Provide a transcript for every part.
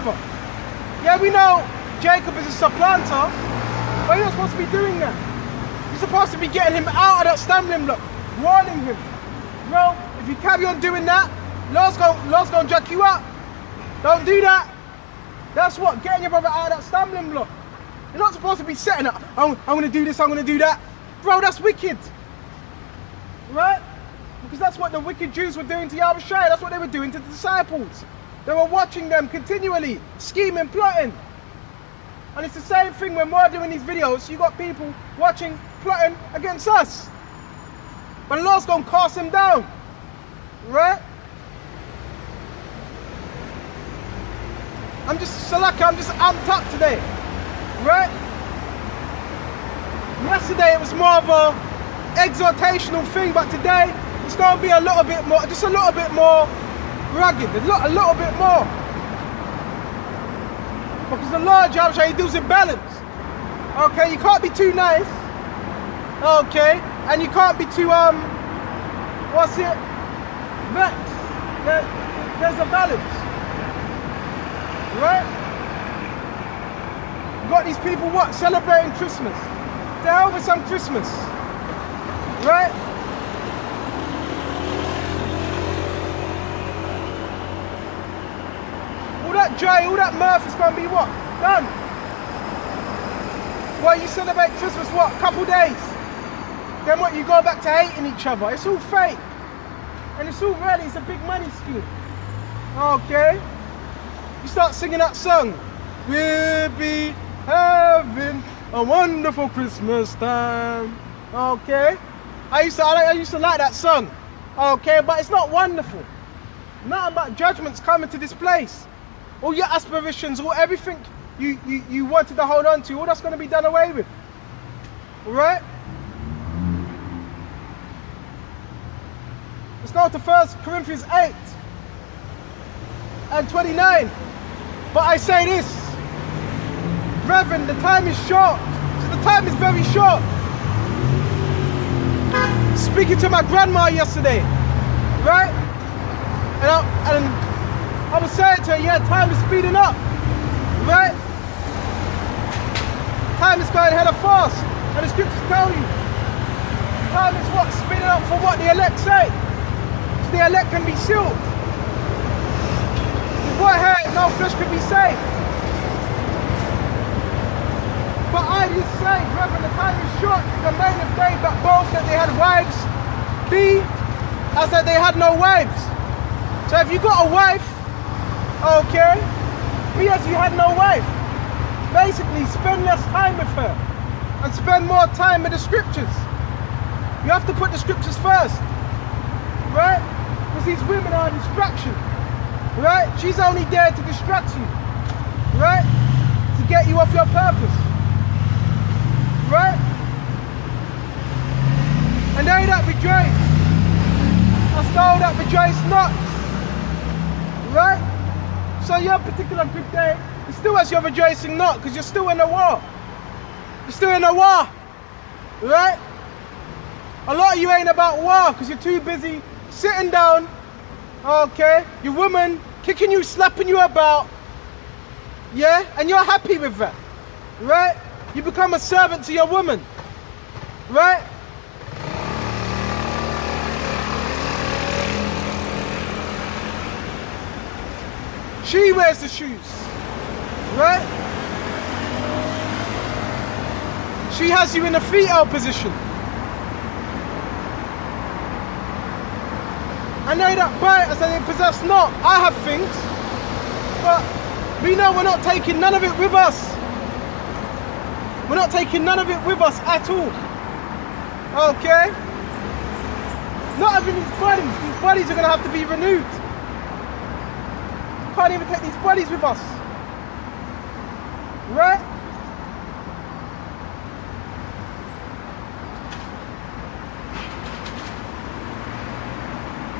brother. Yeah, we know Jacob is a supplanter, but you're not supposed to be doing that. You're supposed to be getting him out of that stumbling block, warning him. Bro, if you carry on doing that, Lord's gonna jack you up. Don't do that. That's what, getting your brother out of that stumbling block. You're not supposed to be setting up, I'm gonna do this, I'm gonna do that. Bro, that's wicked. Right? Because that's what the wicked Jews were doing to Yahushua. That's what they were doing to the disciples. They were watching them continually, scheming, plotting. And it's the same thing when we're doing these videos. You got people watching, plotting against us. But the Lord's gonna cast them down. Right? I'm just amped up today. Right? Yesterday it was more of a exhortational thing, but today it's going to be a little bit more, just a little bit more rugged, a little bit more. Because the Lord, Yahushua, he deals in balance. Okay, you can't be too nice. Okay, and you can't be too, vexed. There's a balance. Right? You got these people, what? Celebrating Christmas. To hell with some Christmas. Right? All that joy, all that mirth is going to be what? Done. Well, you celebrate Christmas, what? A couple days. Then what? You go back to hating each other. It's all fake. And it's all really, it's a big money scheme. Okay? You start singing that song. We'll be having a wonderful Christmas time. Okay? I used to like that song. Okay, but it's not wonderful. Nothing but judgments coming to this place. All your aspirations, all everything you wanted to hold on to, all that's going to be done away with. Alright? Let's go to 1 Corinthians 8 and 29. But I say this, brethren, the time is short. So the time is very short. Speaking to my grandma yesterday, right? And I was saying to her, yeah, time is speeding up, right? Time is going hella fast. And the scriptures tell you, time is what? Speeding up for what the elect say. So the elect can be sealed. With what hair, no flesh can be saved. But I just say, brethren, the time is short. The men of day that boast that they had wives, be as that they had no wives. So if you got a wife, okay, be as you had no wife. Basically, spend less time with her and spend more time with the scriptures. You have to put the scriptures first, right? Because these women are a distraction, right? She's only there to distract you, right? To get you off your purpose. Right? And they that rejoice, as though that rejoice not. Right? So your particular good day is still as you're rejoicing not, because you're still in a war. You're still in a war. Right? A lot of you ain't about war, because you're too busy sitting down, okay, your woman kicking you, slapping you about, yeah, and you're happy with that. Right? You become a servant to your woman, right? She wears the shoes, right? She has you in a fetal position. And they that buy it as they possess not. I have things, but we know we're not taking none of it with us. We're not taking none of it with us at all. Okay? Not having these bodies are going to have to be renewed. We can't even take these bodies with us. Right?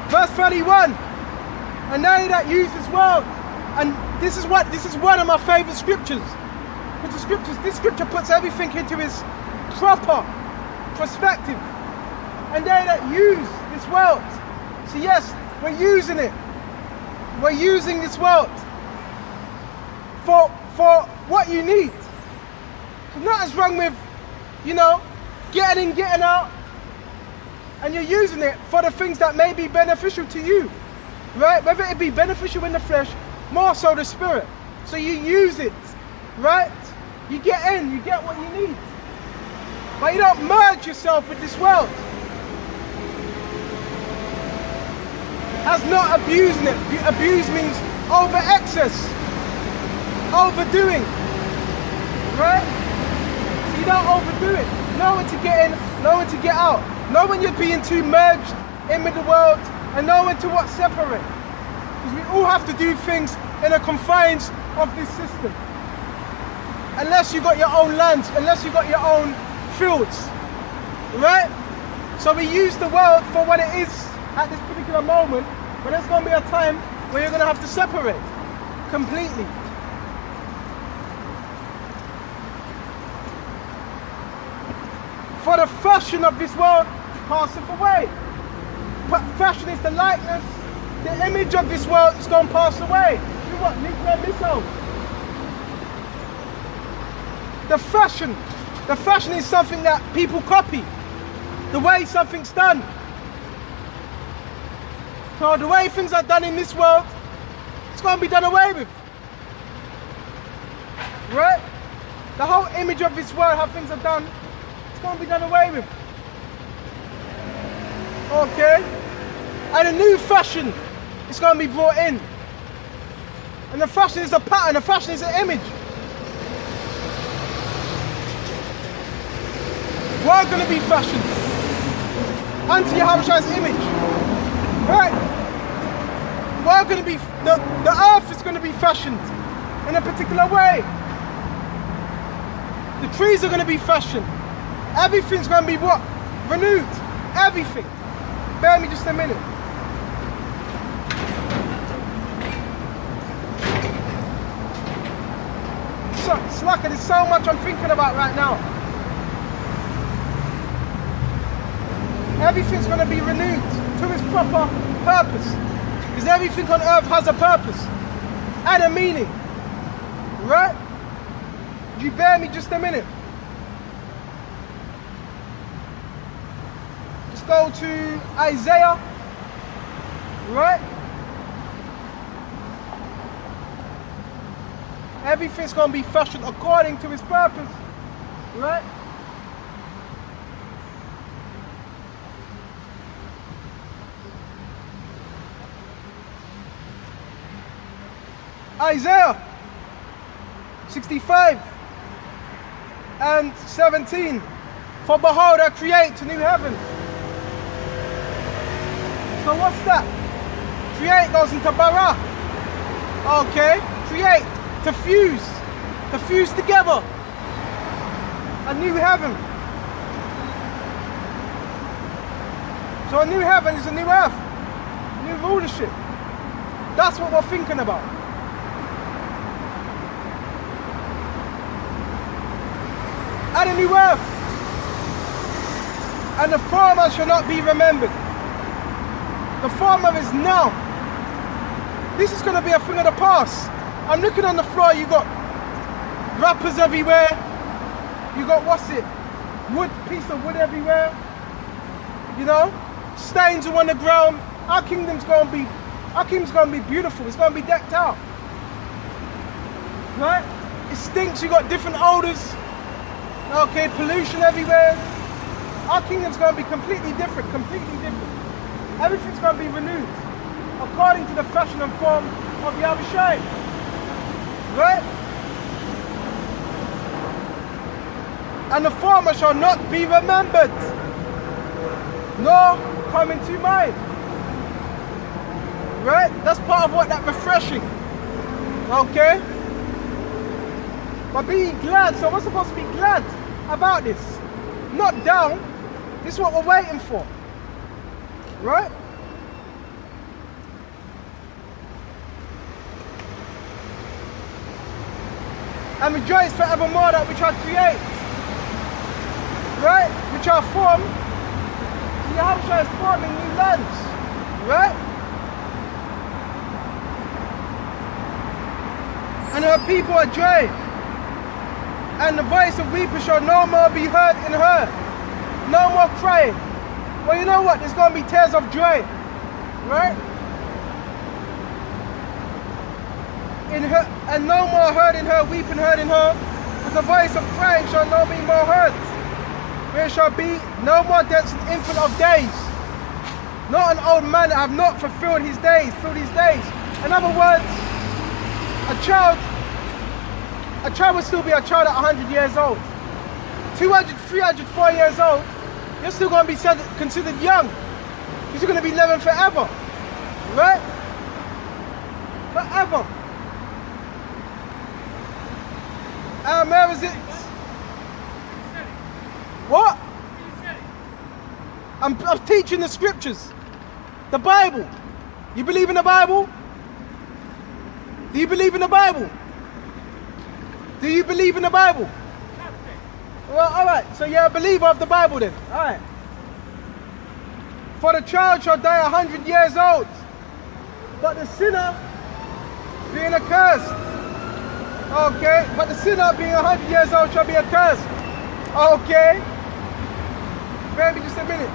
Verse 31. And they that use this world, and this is one of my favourite scriptures. Because this scripture puts everything into its proper perspective. And they that use this world. So yes, we're using it. We're using this world. for what you need. So nothing's wrong with, you know, getting in, getting out, and you're using it for the things that may be beneficial to you, right? Whether it be beneficial in the flesh, more so the spirit. So you use it, right? You get in, you get what you need. But you don't merge yourself with this world. As not abusing it. Abuse means over excess, overdoing, right? So you don't overdo it. Know when to get in, know when to get out. Know when you're being too merged in with the world, and know when to what separate. Because we all have to do things in the confines of this system. Unless you got your own lands, unless you got your own fields, right? So we use the world for what it is at this particular moment, but there's going to be a time where you're going to have to separate completely. For the fashion of this world passeth away. But fashion is the likeness, the image of this world is going to pass away. See what? Nuclear missile. The fashion is something that people copy. The way something's done. So the way things are done in this world, it's going to be done away with. Right? The whole image of this world, how things are done, it's going to be done away with. Okay? And a new fashion is going to be brought in. And the fashion is a pattern, the fashion is an image. We're going to be fashioned unto Yahweh's image. Right? We're going to be, the earth is going to be fashioned in a particular way. The trees are going to be fashioned. Everything's going to be what? Renewed. Everything. Bear me just a minute. It's like there's so much I'm thinking about right now. Everything's going to be renewed to its proper purpose. Because everything on earth has a purpose and a meaning. Right? Would you bear me just a minute? Let's go to Isaiah. Right? Everything's going to be fashioned according to its purpose. Right? Isaiah 65 and 17. For behold, I create a new heaven. So what's that? Create goes into bara. Okay, create, to fuse together. A new heaven. So a new heaven is a new earth, new rulership. That's what we're thinking about. And a new earth. And the former shall not be remembered. The former is now. This is going to be a thing of the past. I'm looking on the floor, you got wrappers everywhere. You got, what's it? Wood, piece of wood everywhere. You know? Stains are on the ground. Our kingdom's going to be beautiful. It's going to be decked out. Right? It stinks, you got different odors. Okay, pollution everywhere. Our kingdom's going to be completely different, Everything's going to be renewed according to the fashion and form of Yahweh. Right? And the former shall not be remembered, nor come into mind. Right? That's part of what that refreshing. Okay? But being glad, so we're supposed to be glad about this. Not down. This is what we're waiting for. Right? And rejoice forevermore that which I create. Right? Which are formed. Yahweh is forming new lands. Right? and her people are dry. And the voice of weeping shall no more be heard in her. No more crying. Well, you know what? There's going to be tears of joy, right? In her, and no more heard in her, weeping heard in her. But the voice of crying shall no be more heard. There shall be no more death an infant of days. Not an old man that have not fulfilled his days, In other words, a child will still be a child at 100 years old. 200, 300, 4 years old, you're still going to be considered young. Because you're going to be living forever. Right? Forever. Where is it? What? I'm teaching the scriptures. The Bible. You believe in the Bible? Do you believe in the Bible? Do you believe in the Bible? Well, alright, so you're a believer of the Bible then. Alright. For the child shall die 100 years old, but the sinner being accursed. Okay, but the sinner being 100 years old shall be accursed. Okay. Bear me just a minute.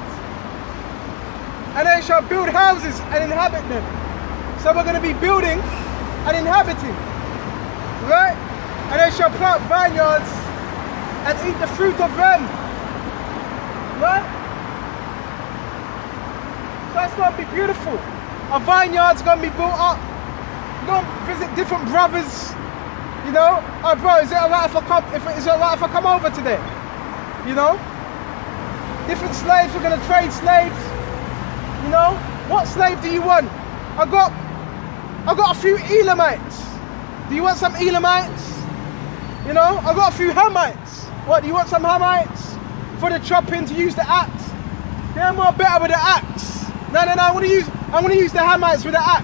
And they shall build houses and inhabit them. So we're going to be building and inhabiting. Right? And they shall plant vineyards and eat the fruit of them. Right? So it's going to be beautiful. A vineyard's going to be built up. You're going to visit different brothers. You know? Oh, bro, is it alright if I come over today? You know? Different slaves, we're going to trade slaves. You know? What slave do you want? I got a few Elamites. Do you want some Elamites? You know? I got a few Hamites. What, do you want some Hamites? For the chopping to use the axe? They're more better with the axe. No, I want to use the Hamites with the axe.